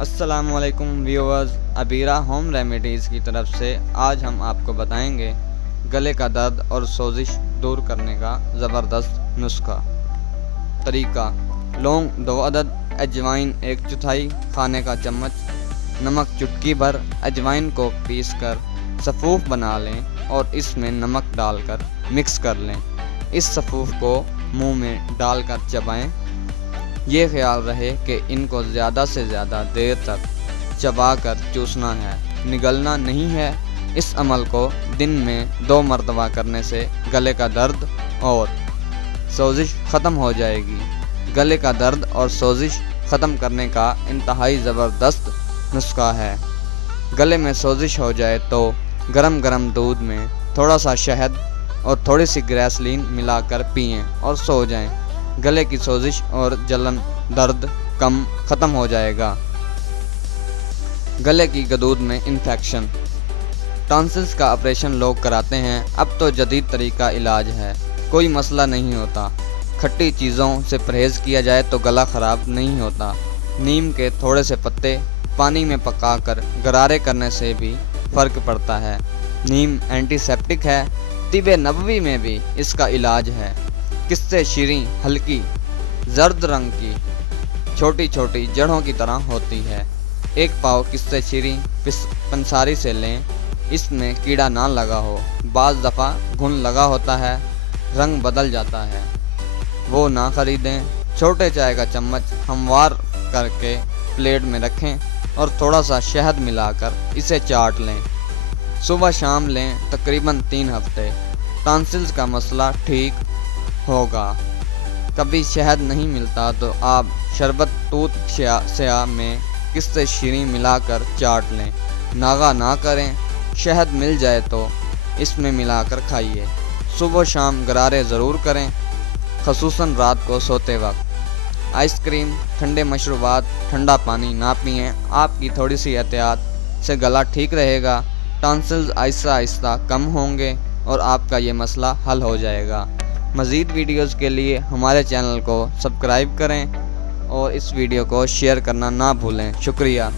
अस्सलाम वालेकुम viewers, Abira home remedies की तरफ से आज हम आपको बताएंगे गले का दर्द और सोजिश दूर करने का ज़बरदस्त नुस्खा। तरीका: लौंग 2 अदद, अजवाइन 1/4 खाने का चम्मच, नमक चुटकी भर। अजवाइन को पीस कर सफ़ूफ बना लें और इसमें नमक डालकर मिक्स कर लें। इस सफ़ूफ को मुंह में डालकर चबाएं। ये ख्याल रहे कि इनको ज़्यादा से ज़्यादा देर तक चबा कर चूसना है, निगलना नहीं है। इस अमल को दिन में 2 मरतबा करने से गले का दर्द और सोजिश ख़त्म हो जाएगी। गले का दर्द और सोजिश ख़त्म करने का इंतहाई ज़बरदस्त नुस्खा है। गले में सोजिश हो जाए तो गरम गरम दूध में थोड़ा सा शहद और थोड़ी सी ग्रेसलीन मिलाकर पिएं और सो जाएं। गले की सोजिश और जलन दर्द ख़त्म हो जाएगा। गले की गदूद में इन्फेक्शन। टॉन्सिल्स का ऑपरेशन लोग कराते हैं, अब तो जदीद तरीका इलाज है, कोई मसला नहीं होता। खट्टी चीज़ों से परहेज़ किया जाए तो गला ख़राब नहीं होता। नीम के थोड़े से पत्ते पानी में पकाकर गरारे करने से भी फ़र्क पड़ता है। नीम एंटीसेप्टिक है। तिब्बे नबवी में भी इसका इलाज है। किस्से शीरीं हल्की जर्द रंग की छोटी छोटी जड़ों की तरह होती है। 1 पाव किस्से शीरीं पंसारी से लें, इसमें कीड़ा ना लगा हो। बाज़ दफ़ा घुन लगा होता है, रंग बदल जाता है, वो ना ख़रीदें। छोटे चाय का चम्मच हमवार करके प्लेट में रखें और थोड़ा सा शहद मिलाकर इसे चाट लें। सुबह शाम लें, तकरीबन 3 हफ्ते। टॉन्सिल्स का मसला ठीक होगा। कभी शहद नहीं मिलता तो आप शरबत दूध स्याह में किस्से शीरीं मिलाकर चाट लें। नागा ना करें, शहद मिल जाए तो इसमें मिलाकर खाइए। सुबह शाम गरारे ज़रूर करें, ख़ुसूसन रात को सोते वक्त। आइसक्रीम, ठंडे मशरूबात, ठंडा पानी ना पिएं। आपकी थोड़ी सी एहतियात से गला ठीक रहेगा। टॉन्सिल्स आहिस्ता आहिस्ता कम होंगे और आपका ये मसला हल हो जाएगा। मज़ीद वीडियोज़ के लिए हमारे चैनल को सब्सक्राइब करें और इस वीडियो को शेयर करना ना भूलें। शुक्रिया।